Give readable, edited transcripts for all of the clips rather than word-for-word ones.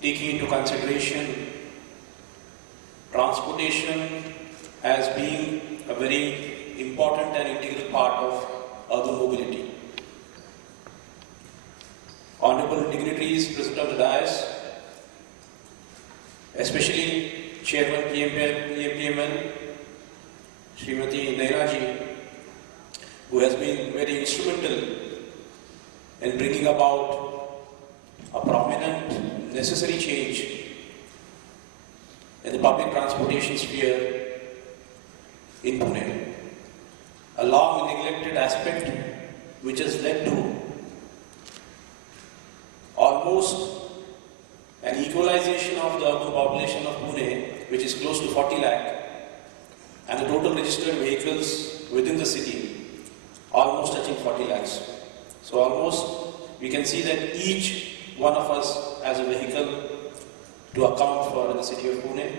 taking into consideration transportation as being a very important and integral part of urban mobility. Honorable dignitaries present on the dais, especially Chairman PMPML, Srimati Nairaji, who has been very instrumental in bringing about a prominent, necessary change in the public transportation sphere in Pune. A long neglected aspect which has led to almost an equalization of the urban population of Pune, which is close to 40 lakh, and the total registered vehicles within the city almost touching 40 lakhs. So almost we can see that each one of us has a vehicle to account for in the city of Pune.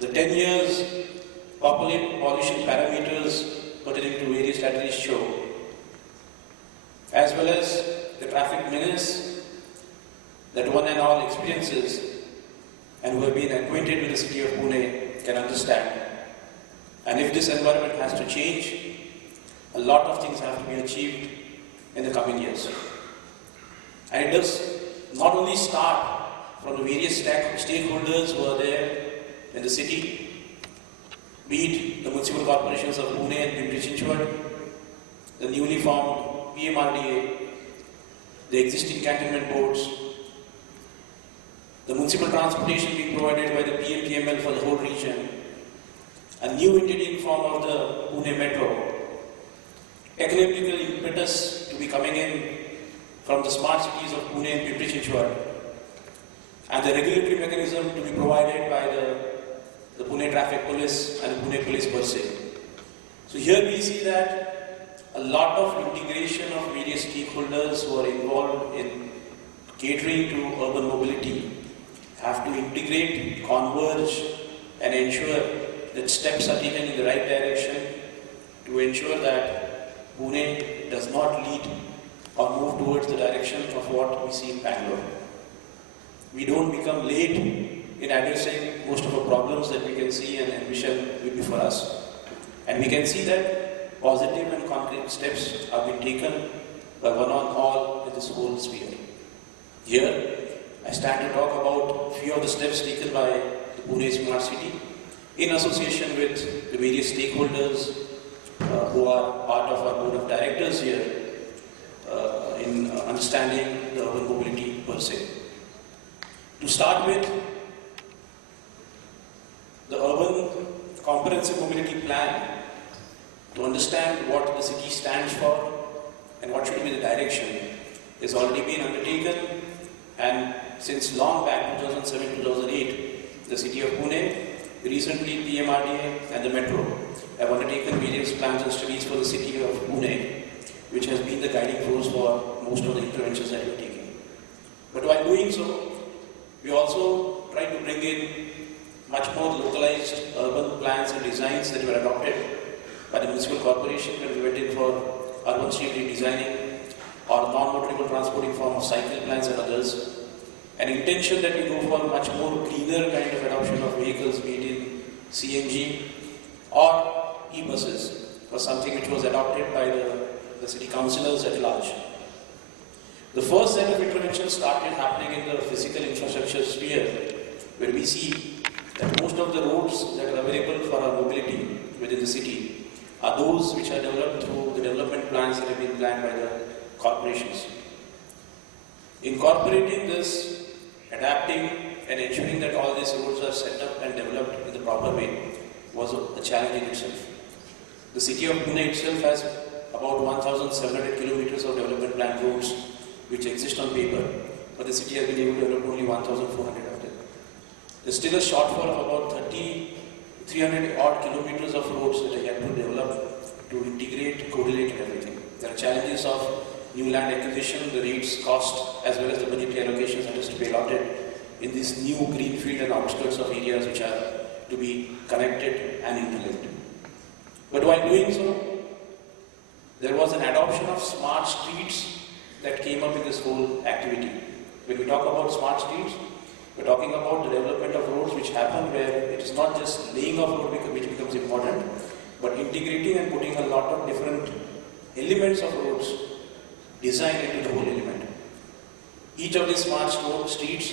The 10 years pollution parameters pertaining to various categories show, as well as the traffic menace that one and all experiences and who have been acquainted with the city of Pune can understand. And if this environment has to change, a lot of things have to be achieved in the coming years. And it does not only start from the various stakeholders who are there in the city, be it the municipal corporations of Pune and Pimpri-Chinchwad, the newly formed PMRDA, the existing cantonment boards, the municipal transportation being provided by the PMPML for the whole region, a new entity in form of the Pune Metro, technological impetus to be coming in from the smart cities of Pune and Pimpri-Chinchwad, and the regulatory mechanism to be provided by the Pune Traffic Police and the Pune Police per se. So here we see that a lot of integration of various stakeholders who are involved in catering to urban mobility have to integrate, converge, and ensure that steps are taken in the right direction to ensure that Pune does not lead or move towards the direction of what we see in Bangalore. We don't become late in addressing most of the problems that we can see and envision will be for us. And we can see that positive and concrete steps are being taken by one and all in this whole sphere. Here, I stand to talk about a few of the steps taken by the Pune Smart City in association with the various stakeholders who are part of our board of directors here in understanding the urban mobility per se. To start with, the urban comprehensive mobility plan, to understand what the city stands for and what should be the direction, has already been undertaken, and since long back, 2007-2008, the city of Pune, recently PMRDA and the Metro have undertaken various plans and studies for the city of Pune, which has been the guiding force for most of the interventions that we are taking. But while doing so, we also try to bring in much more localized urban plans and designs that were adopted by the municipal corporation when we went in for urban street redesigning or non-motorable transporting form of cycle plans and others. An intention that we go for much more greener kind of adoption of vehicles, be it in CNG or e-buses, was something which was adopted by the city councillors at large. The first set of interventions started happening in the physical infrastructure sphere, where we see that most of the roads that are available for our mobility within the city are those which are developed through the development plans that have been planned by the corporations. Incorporating this, adapting and ensuring that all these roads are set up and developed in the proper way was a challenge in itself. The city of Pune itself has about 1,700 kilometers of development plan roads which exist on paper, but the city has been able to develop only 1,400 of them. There's still a shortfall of about 300 odd kilometers of roads that are yet to develop to integrate, correlate and everything. There are challenges of new land acquisition, the rates, cost, as well as the budgetary allocations that is to be allotted in this new greenfield and outskirts of areas which are to be connected and interlinked. But while doing so, there was an adoption of smart streets that came up in this whole activity, When we talk about smart streets, we're talking about the development of roads which happen where it is not just laying of road which becomes important, but integrating and putting a lot of different elements of roads design into the whole element. Each of these smart streets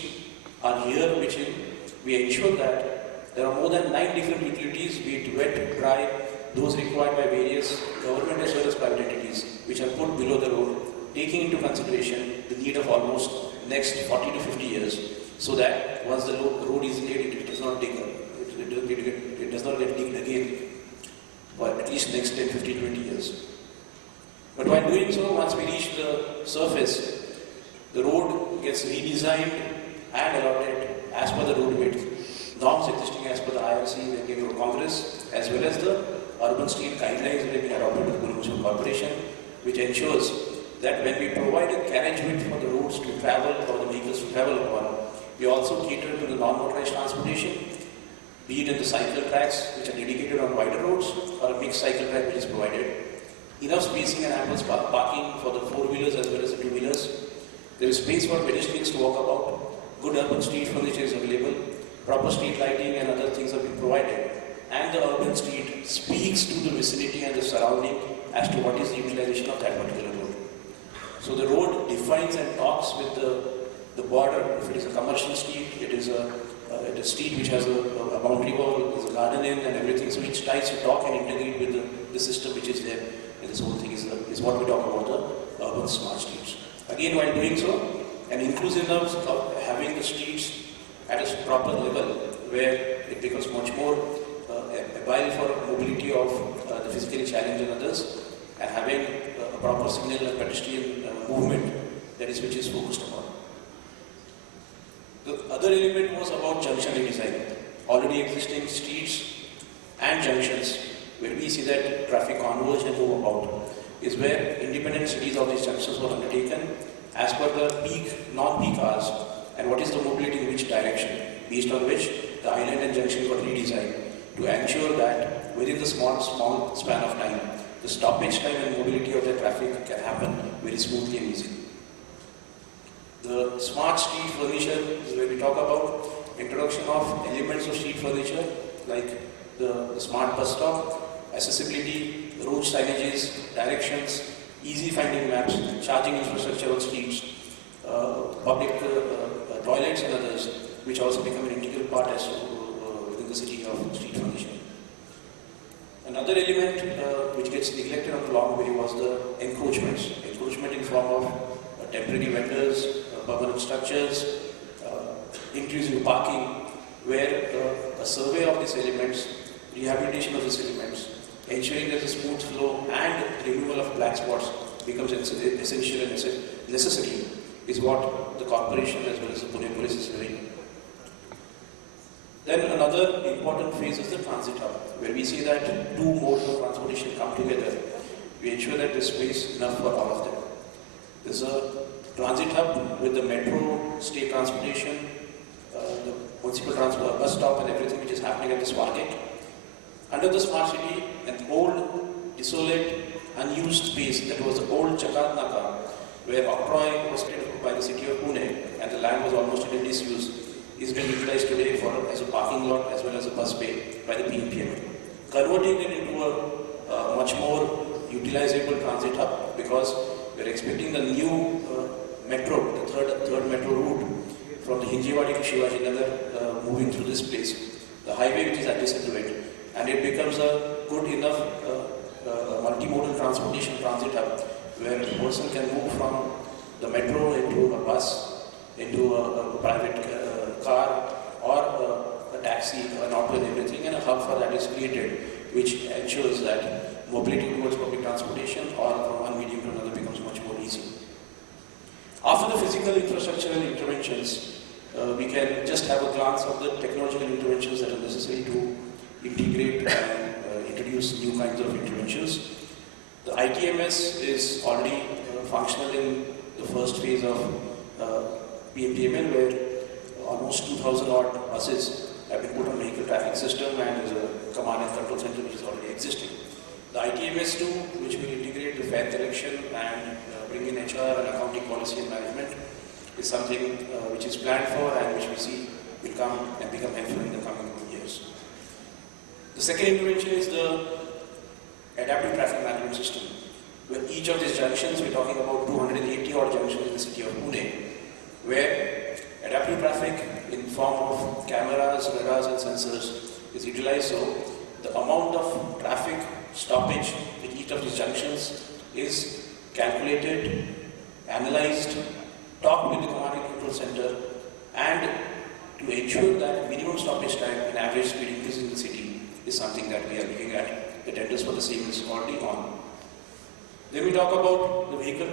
are here which we ensure that there are more than 9 different utilities, be it wet, dry, those required by various government as well as private entities, which are put below the road, taking into consideration the need of almost next 40 to 50 years, so that once the road is laid, it does not dig up, it does not get digged again for at least next 10, 15, 20 years. But while doing so, once we reach the surface, the road gets redesigned and allotted as per the road width norms existing as per the IRC, the Indian Road Congress, as well as the urban street guidelines that have been adopted by the Pune Municipal Corporation, which ensures that when we provide a carriage width for the roads to travel or the vehicles to travel upon, we also cater to the non-motorized transportation, be it in the cycle tracks which are dedicated on wider roads or a mixed cycle track which is provided, enough spacing and ample parking for the four-wheelers as well as the two-wheelers. There is space for pedestrians to walk about, good urban street furniture is available, proper street lighting and other things have been provided, and the urban street speaks to the vicinity and the surrounding as to what is the utilization of that particular road. So the road defines and talks with the border. If it is a commercial street, it is a street which has a boundary wall, there's a garden in and everything, so each tries to talk and integrate with the system which is there. And this whole thing is what we talk about the urban smart streets. Again, while doing so, an inclusiveness of having the streets at a proper level where it becomes much more mobile for mobility of the physically challenged and others, and having a proper signal and pedestrian movement, that is which is focused upon. The other element was about junction redesign. Already existing streets and junctions where we see that traffic converge and move about is where independent studies of these junctions were undertaken as per the peak, non-peak hours and what is the mobility in which direction, based on which the island and junction got redesigned to ensure that within the small span of time, the stoppage time and mobility of the traffic can happen very smoothly and easily. The smart street furniture is where we talk about introduction of elements of street furniture like the smart bus stop, accessibility, road signages, directions, easy finding maps, charging infrastructure on streets, public toilets and others, which also become an integral part as within the city of street furniture. Another element which gets neglected on the long way was the encroachments. Encroachment in form of temporary vendors, permanent structures, inclusive parking, where a survey of these elements, rehabilitation of these elements, ensuring there's a smooth flow and removal of black spots becomes essential and necessary, is what the corporation as well as the Pune police is doing. Then another important phase is the transit hub, where we see that two modes of transportation come together. We ensure that there's space enough for all of them. There's a transit hub with the metro, state transportation, the municipal transport, bus stop and everything which is happening at this market. Under the smart city, an old, desolate, unused space that was the old Chakat Naka, where Octroi was created by the city of Pune and the land was almost in disuse, is being utilized today as a parking lot as well as a bus bay by the PMPM. Converting it into a much more utilizable transit hub, because we are expecting the new metro, the third metro route from the Hinjewadi to Shivaji Nagar moving through this place, the highway which is adjacent to it, and it becomes a good enough multimodal transportation transit hub where a person can move from the metro into a bus, into a private car or a taxi, an auto and everything, and a hub for that is created, which ensures that mobility towards public transportation or from one medium to another becomes much more easy. After the physical infrastructural interventions, we can just have a glance of the technological interventions that are necessary to integrate and introduce new kinds of interventions. The ITMS is already functional in the first phase of PMPML, where almost 2,000 odd buses have been put on vehicle traffic system, and there's a command and control center which is already existing. The ITMS 2, which will integrate the fare collection and bring in HR and accounting policy and management, is something which is planned for and which we see will come and become helpful in the coming years. The second intervention is the adaptive traffic management system, where each of these junctions, we're talking about 280 odd junctions in the city of Pune, where adaptive traffic in form of cameras, radars and sensors is utilized. So the amount of traffic stoppage in each of these junctions is calculated, analyzed, talked with the command and control center, and to ensure that minimum stoppage time and average speed increase in the city is something that we are looking at. The tenders for the same is already on. Then we talk about the vehicle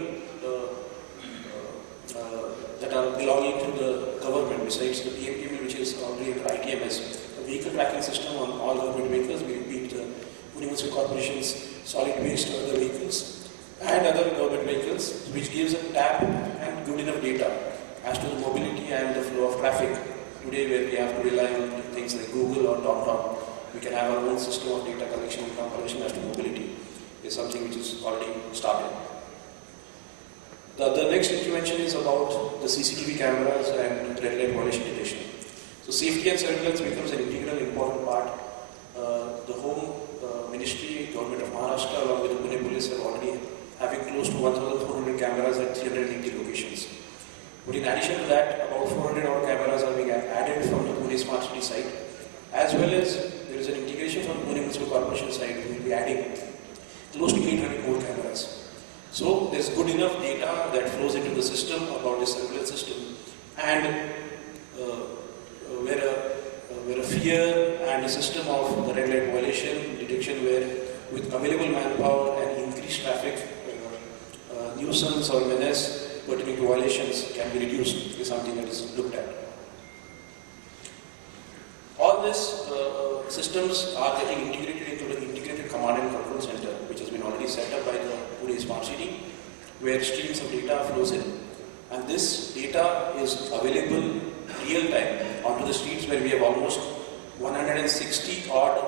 that are belonging to the government, besides the PMPML, which is already under ITMS, a vehicle tracking system on all government vehicles, be it the Pune Municipal Corporation's solid waste or other vehicles and other government vehicles, which gives a tap and good enough data as to the mobility and the flow of traffic. Today, where we have to rely on things like Google or TomTom, we can have our own system of data collection and compilation as to mobility. Is something which is already started. The next intervention is about the CCTV cameras and red light violation detection. So safety and surveillance becomes an integral important part. The Home Ministry, Government of Maharashtra, along with the Pune Police, have already having close to 1,400 cameras at 380 locations. But in addition to that, about 400 odd cameras are being added from the Pune Smart City side, as well as there is an integration from the Pune Municipal Corporation side. We will be adding close to 800 more cameras. So there's good enough data that flows into the system about the surveillance system, and where a fear and a system of the red light violation detection, where with available manpower and increased traffic, nuisance or menace pertaining to violations can be reduced, is something that is looked at. All these systems are getting integrated into the integrated command and control center, which has been already set up by the Pune Smart City, where streams of data flows in. And this data is available real time onto the streets, where we have almost 160 odd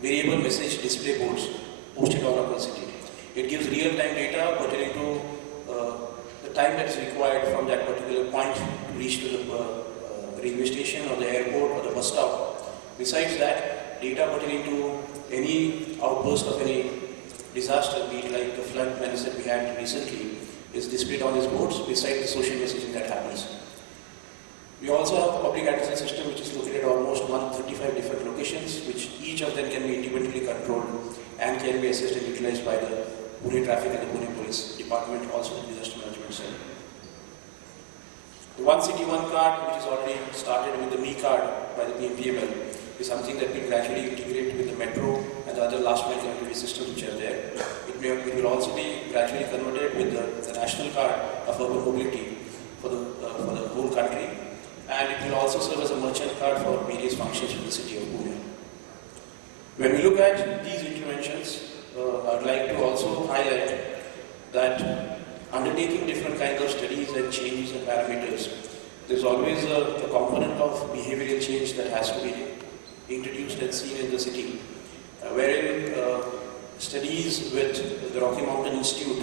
variable message display boards posted all over the city. It gives real time data pertaining to the time that is required from that particular point to reach to the railway station or the airport or the bus stop. Besides that, data pertaining to any outburst of any disaster, be it like the flood menace that we had recently, is displayed on these boards beside the social messaging that happens. We also have a public addressing system which is located at almost 135 different locations, which each of them can be independently controlled and can be assessed and utilized by the Pune Traffic and the Pune Police Department, also the Disaster Management Cell. The One City One card, which is already started with the Me card by the PMPML, is something that will gradually integrate with the metro and the other last mile connectivity systems which are there. It will also be gradually converted with the national card of urban mobility for the whole country, and it will also serve as a merchant card for various functions in the city of Pune. When we look at these interventions, I'd like to also highlight that undertaking different kinds of studies and changes and parameters, there's always a component of behavioral change that has to be introduced and seen in the city, wherein studies with the Rocky Mountain Institute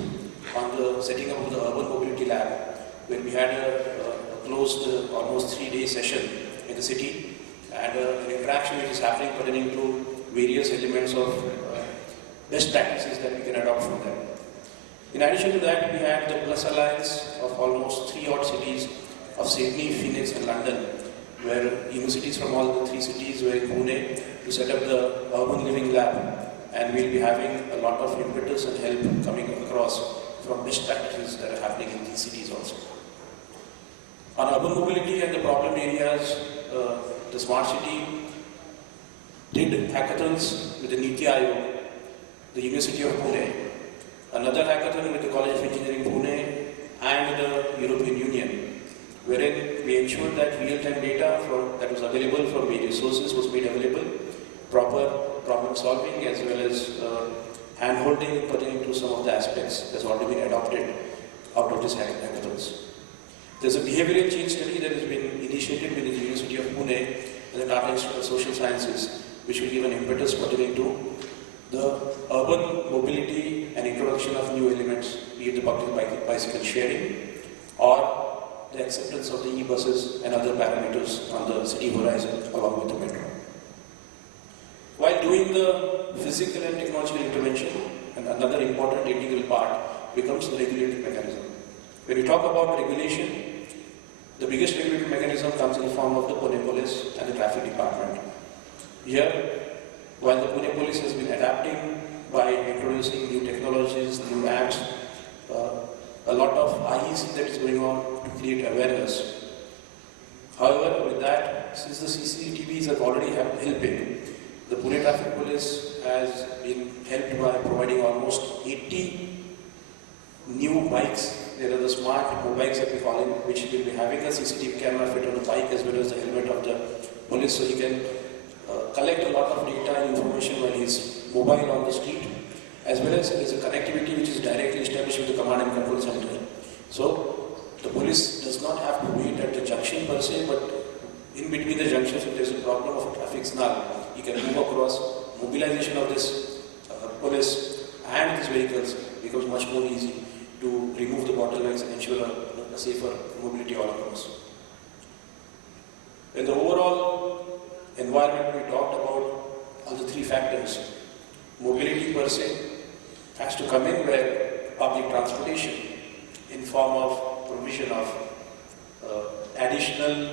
on the setting up of the Urban Mobility Lab, where we had a closed almost 3-day session in the city, and an interaction which is happening pertaining to various elements of best practices that we can adopt from them. In addition to that, we had the Plus Alliance of almost 3 odd cities of Sydney, Phoenix and London, where universities from all the 3 cities were in Pune to set up the Urban Living Lab, and we'll be having a lot of impetus and help coming across from best practices that are happening in these cities also. On urban mobility and the problem areas, the Smart City did hackathons with the Niti Aayog, the University of Pune, another hackathon with the College of Engineering Pune and the European Union, wherein we ensured that real-time data that was available from various sources was made available, proper problem solving as well as hand-holding pertaining to some of the aspects that's already been adopted out of these hackathons. There's a behavioral change study that has been initiated within the University of Pune and the Tata Institute of Social Sciences, which will give an impetus pertaining to the urban mobility and introduction of new elements, be it the public bicycle sharing or the acceptance of the e-buses and other parameters on the city horizon along with the metro. While doing the physical and technological intervention, and another important integral part becomes the regulatory mechanism. When we talk about regulation, the biggest regulatory mechanism comes in the form of the Pune Police and the Traffic Department. Here, while the Pune Police has been adapting by introducing new technologies, new apps, a lot of IEC that is going on to create awareness. However, with that, since the CCTVs are already helping, the Pune Traffic Police has been helped by providing almost 80 new bikes. There are the smart mobiles that we call them, which will be having a CCTV camera fit on the bike as well as the helmet of the police, so he can collect a lot of data and information while he's mobile on the street, as well as there is a connectivity which is directly established with the command and control center. So the police does not have to wait at the junction per se, but in between the junctions, if there is a problem of a traffic signal, he can move across. Mobilization of this police and these vehicles becomes much more easy to remove the bottlenecks and ensure a safer mobility all across. In the overall environment, we talked about all the three factors. Mobility per se has to come in where public transportation in form of provision of additional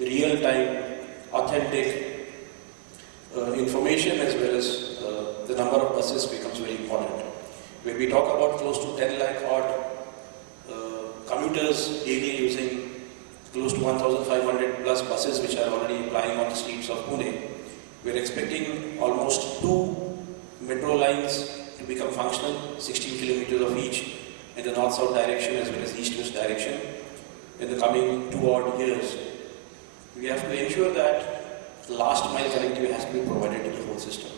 real-time authentic information as well as the number of buses becomes very important. When we talk about close to 10 lakh odd commuters daily using close to 1,500 plus buses which are already plying on the streets of Pune, we are expecting almost 2 metro lines to become functional, 16 kilometers of each in the north-south direction as well as east-west direction in the coming 2 odd years. We have to ensure that last mile connectivity has to be provided to the whole system.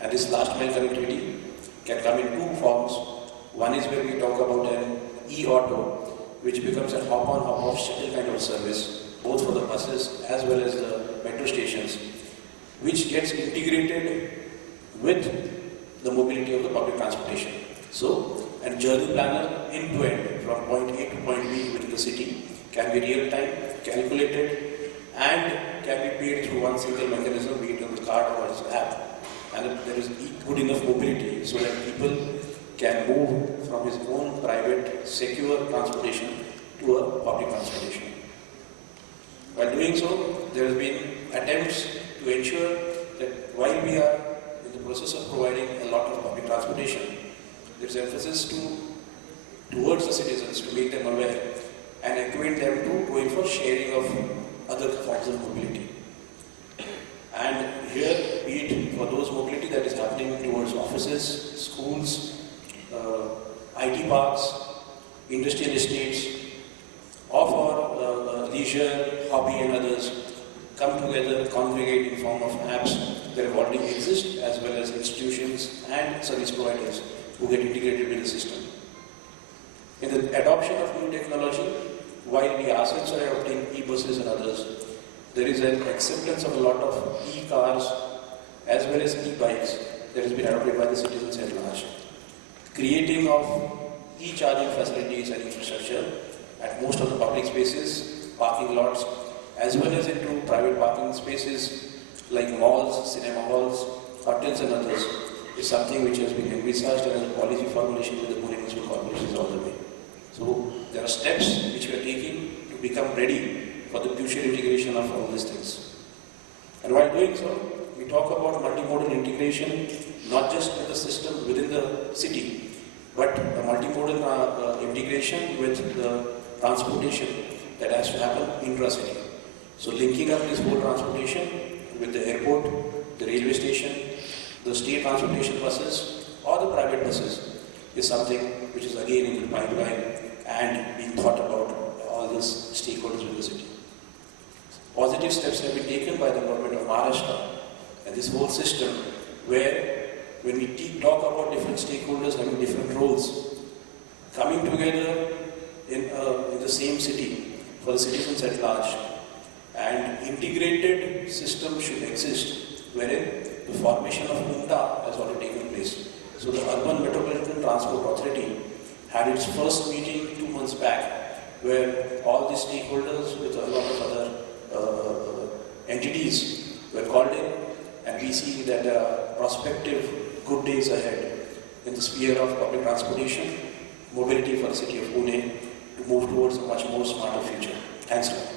And this last mile connectivity can come in 2 forms. One is where we talk about an e-auto, which becomes a hop-on, hop-off shuttle kind of service, both for the buses as well as the metro stations, which gets integrated with the mobility of the public transportation. So, a journey planner end-to-end from point A to point B within the city can be real-time, calculated, and can be paid through one single mechanism, be it on the card or its app. And there is good enough mobility so that people can move from his own private, secure transportation to a public transportation. While doing so, there has been attempts to ensure that while we are in the process of providing a lot of public transportation, there is emphasis towards the citizens to make them aware and acquaint them to going for sharing of other forms of mobility. And here, be it for those mobility that is happening towards offices, schools, IT parks, industrial estates, or for leisure, hobby and others, come together, congregate in form of apps that already exist, as well as institutions and service providers who get integrated with the system. In the adoption of new technology, while we ourselves are adopting e-buses and others, there is an acceptance of a lot of e-cars as well as e-bikes that has been adopted by the citizens at large. Creating of e-charging facilities and infrastructure at most of the public spaces, parking lots, as well as into private parking spaces like malls, cinema halls, hotels and others, is something which has been envisaged and as a policy formulation with the Pune Municipal Corporation all the way. So there are steps which we are taking to become ready for the future integration of all these things. And while doing so, we talk about multimodal integration, not just with the system within the city, but a multimodal integration with the transportation that has to happen intra-city. So linking up this whole transportation with the airport, the railway station, the state transportation buses, or the private buses is something which is again in the pipeline and being thought about all these stakeholders with the city. Positive steps have been taken by the government of Maharashtra and this whole system where when we talk about different stakeholders having different roles, coming together in the same city for the citizens at large, and integrated system should exist wherein the formation of UMTA has already taken place. So the Urban Metropolitan Transport Authority had its first meeting 2 months back where all the stakeholders with a lot of other entities were called in, and we see that there are prospective good days ahead in the sphere of public transportation, mobility for the city of Pune to move towards a much more smarter future. Thanks a lot.